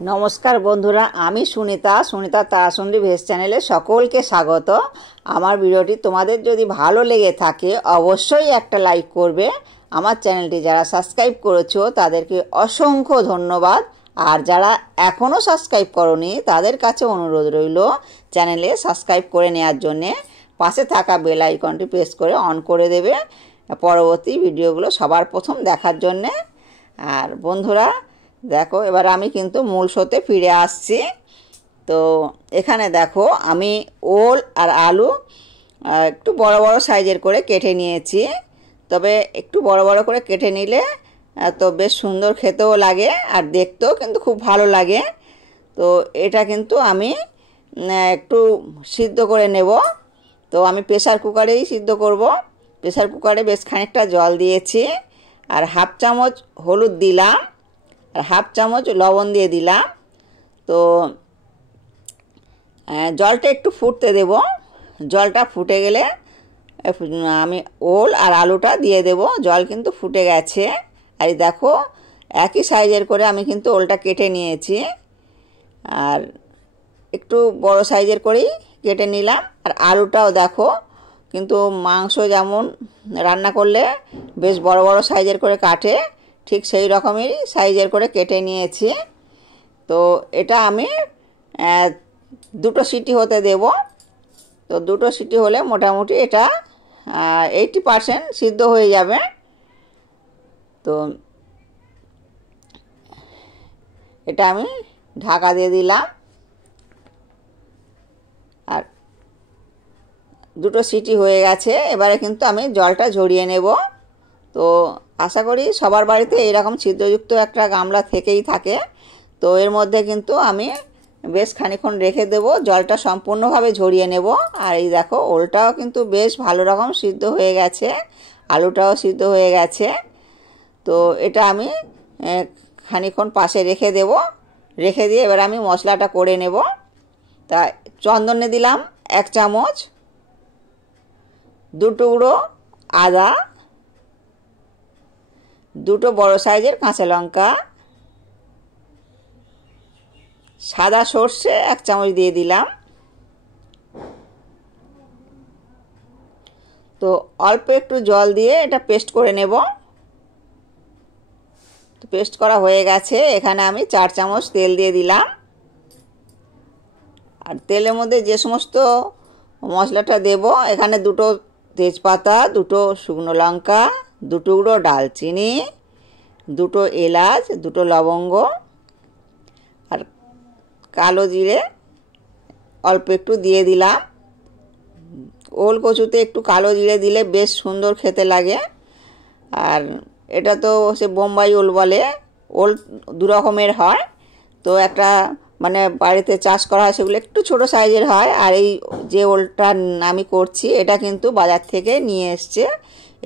নমস্কার বন্ধুরা, আমি সুনিতা তারাসুন্দরী ভেজ চ্যানেলে সকলকে স্বাগত। আমার ভিডিওটি তোমাদের যদি ভালো লেগে থাকে অবশ্যই একটা লাইক করবে। আমার চ্যানেলটি যারা সাবস্ক্রাইব করেছো তাদেরকে অসংখ্য ধন্যবাদ। আর যারা এখনও সাবস্ক্রাইব করোনি তাদের কাছে অনুরোধ রইল চ্যানেলে সাবস্ক্রাইব করে নেওয়ার জন্যে। পাশে থাকা বেল আইকনটি প্রেস করে অন করে দেবে পরবর্তী ভিডিওগুলো সবার প্রথম দেখার জন্যে। আর বন্ধুরা দেখো, এবার আমি কিন্তু মূল শোতে ফিরে আসছি। তো এখানে দেখো আমি ওল আর আলু একটু বড় বড় সাইজের করে কেটে নিয়েছি। তবে একটু বড় বড় করে কেটে নিলে তো বেশ সুন্দর খেতেও লাগে আর দেখতেও কিন্তু খুব ভালো লাগে। তো এটা কিন্তু আমি একটু সিদ্ধ করে নেব। তো আমি প্রেসার কুকারেই সিদ্ধ করব। প্রেসার কুকারে বেশ খানিকটা জল দিয়েছি আর হাফ চামচ হলুদ দিলাম আর হাফ চামচ লবণ দিয়ে দিলাম। তো জলটা একটু ফুটতে দেব। জলটা ফুটে গেলে আমি ওল আর আলুটা দিয়ে দেব। জল কিন্তু ফুটে গেছে। আর দেখো একই সাইজের করে আমি কিন্তু ওলটা কেটে নিয়েছি আর একটু বড় সাইজের করেই কেটে নিলাম। আর আলুটাও দেখো কিন্তু মাংস যেমন রান্না করলে বেশ বড় বড় সাইজের করে কাটে, ঠিক সেই রকমই সাইজের করে কেটে নিয়েছি। তো এটা আমি দুটো সিটি হতে দেব। তো দুটো সিটি হলে মোটামুটি এটা 80% সিদ্ধ হয়ে যাবে। তো এটা আমি ঢাকা দিয়ে দিলাম আর দুটো সিটি হয়ে গেছে। এবারে কিন্তু আমি জলটা ঝরিয়ে নেব। তো আশা করি সবার বাড়িতে এরকম ছিদ্রযুক্ত একটা গামলা থেকেই থাকে। তো এর মধ্যে কিন্তু আমি বেশ খানিকক্ষণ রেখে দেব, জলটা সম্পূর্ণভাবে ঝরিয়ে নেব। আর এই দেখো ওলটাও কিন্তু বেশ ভালো রকম সিদ্ধ হয়ে গেছে, আলুটাও সিদ্ধ হয়ে গেছে। তো এটা আমি খানিকক্ষণ পাশে রেখে দেব। রেখে দিয়ে এবার আমি মশলাটা করে নেব। তা চন্দনে দিলাম 1 চামচ, 2 টুকরো আদা, 2টো বড় সাইজের কাঁচা লঙ্কা, সাদা সর্ষে 1 চামচ দিয়ে দিলাম। তো অল্প একটু জল দিয়ে এটা পেস্ট করে নেব। তো পেস্ট করা হয়ে গেছে। এখানে আমি 4 চামচ তেল দিয়ে দিলাম। আর তেলের মধ্যে যে সমস্ত মশলাটা দেব, এখানে 2টো তেজপাতা, 2টো শুকনো লঙ্কা, 2 টুকরো ডালচিনি, 2টো এলাচ, 2টো লবঙ্গ আর কালো জিরে অল্প একটু দিয়ে দিলাম। ওল কচুতে একটু কালো জিরে দিলে বেশ সুন্দর খেতে লাগে। আর এটা তো সে বোম্বাই ওল বলে, ওল 2 রকমের হয়। তো একটা মানে বাড়িতে চাষ করা হয় সেগুলো একটু ছোট সাইজের হয়। আর এই যে ওলটা আমি করছি এটা কিন্তু বাজার থেকে নিয়ে এসছে।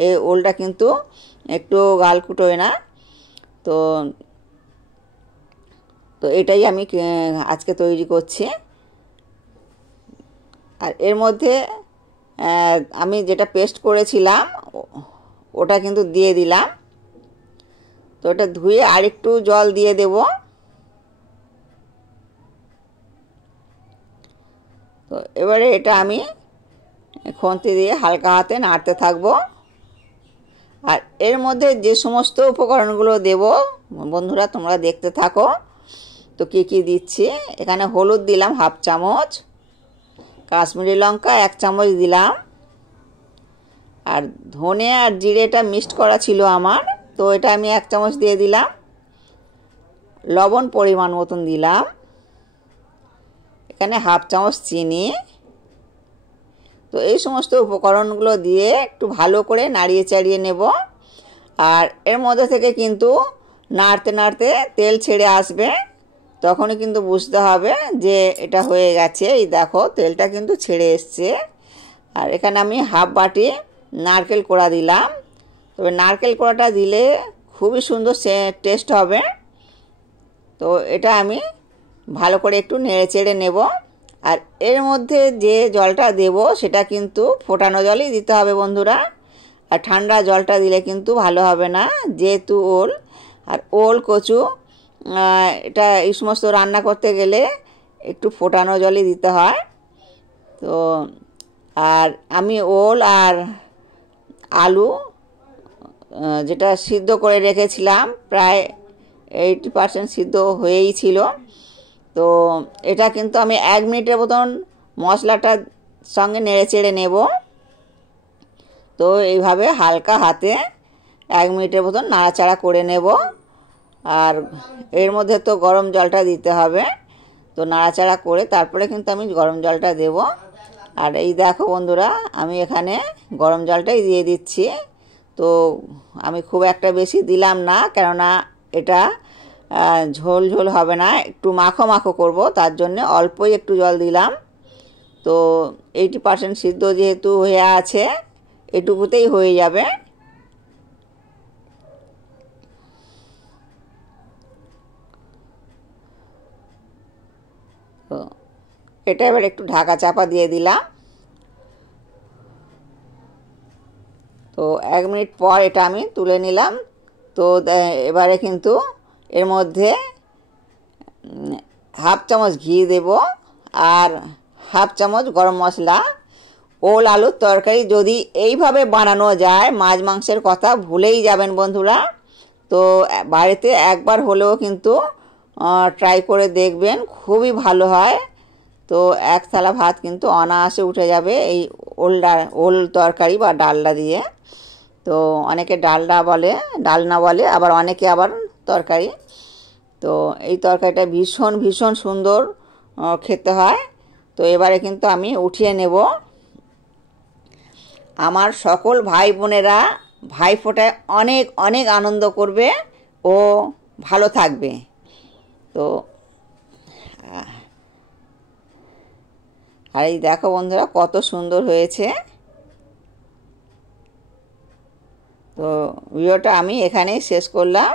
এই ওলটা কিন্তু একটু গাল কুটোয় না। তো তো এটাই আমি আজকে তৈরি করছি। আর এর মধ্যে আমি যেটা পেস্ট করেছিলাম ওটা কিন্তু দিয়ে দিলাম। তো ওটা ধুয়ে আরেকটু জল দিয়ে দেব। তো এবারে এটা আমি খুন্তি দিয়ে হালকা হাতে নাড়তে থাকবো। আর এর মধ্যে যে সমস্ত উপকরণগুলো দেব বন্ধুরা তোমরা দেখতে থাকো। তো কী কী দিচ্ছি, এখানে হলুদ দিলাম হাফ চামচ, কাশ্মীরি লঙ্কা 1 চামচ দিলাম, আর ধনে আর জিরেটা মিক্সড করা ছিল আমার, তো এটা আমি 1 চামচ দিয়ে দিলাম। লবণ পরিমাণ মতন দিলাম। এখানে হাফ চামচ চিনি। তো এই সমস্ত উপকরণগুলো দিয়ে একটু ভালো করে নাড়িয়ে চাড়িয়ে নেব। আর এর মধ্যে থেকে কিন্তু নাড়তে নাড়তে তেল ছেড়ে আসবে, তখনই কিন্তু বুঝতে হবে যে এটা হয়ে গেছে। এই দেখো তেলটা কিন্তু ছেড়ে এসছে। আর এখানে আমি হাফ বাটি নারকেল কোড়া দিলাম। তবে নারকেল কোড়াটা দিলে খুবই সুন্দর টেস্ট হবে। তো এটা আমি ভালো করে একটু নেড়ে চেড়ে নেব। আর এর মধ্যে যে জলটা দেব সেটা কিন্তু ফোটানো জলই দিতে হবে বন্ধুরা। আর ঠান্ডা জলটা দিলে কিন্তু ভালো হবে না, যেহেতু ওল আর ওল কচু এটা এই সমস্ত রান্না করতে গেলে একটু ফোটানো জলই দিতে হয়। তো আর আমি ওল আর আলু যেটা সিদ্ধ করে রেখেছিলাম প্রায় 80% সিদ্ধ হয়েই ছিল। তো এটা কিন্তু আমি 1 মিনিটের মতন মশলাটার সঙ্গে নেড়ে চেড়ে নেব। তো এইভাবে হালকা হাতে 1 মিনিটের মতন নাড়াচাড়া করে নেব। আর এর মধ্যে তো গরম জলটা দিতে হবে। তো নাড়াচাড়া করে তারপরে কিন্তু আমি গরম জলটা দেব। আর এই দেখো বন্ধুরা, আমি এখানে গরম জলটাই দিয়ে দিচ্ছি। তো আমি খুব একটা বেশি দিলাম না, কেননা এটা ঝোল ঝোল হবে না, একটু মাখো মাখো করব, তার জন্য অল্পই একটু জল দিলাম। তো 80% সিদ্ধ যেহেতু হয়ে আছে, এটুকুতেই হয়ে যাবে। তো এটা এবার একটু ঢাকা চাপা দিয়ে দিলাম। তো 1 মিনিট পর এটা আমি তুলে নিলাম। তো এবারে কিন্তু এর মধ্যে হাফ চামচ ঘি দেব আর হাফ চামচ গরম মশলা। ওল আলুর তরকারি যদি এইভাবে বানানো যায়, মাছ মাংসের কথা ভুলেই যাবেন বন্ধুরা। তো বাড়িতে একবার হলেও কিন্তু ট্রাই করে দেখবেন, খুবই ভালো হয়। তো 1 থালা ভাত কিন্তু অনায়াসে উঠে যাবে এই ওল তরকারি বা ডালনা দিয়ে। তো অনেকে ডালনা বলে, আবার অনেকে আবার তরকারি। তো এই তরকারিটা ভীষণ ভীষণ সুন্দর খেতে হয়। তো এবারে কিন্তু আমি উঠিয়ে নেব। আমার সকল ভাই বোনেরা ভাইফোঁটায় অনেক অনেক আনন্দ করবে ও ভালো থাকবে। তো আর এই দেখো বন্ধুরা কত সুন্দর হয়েছে। তো ভিডিওটা আমি এখানেই শেষ করলাম।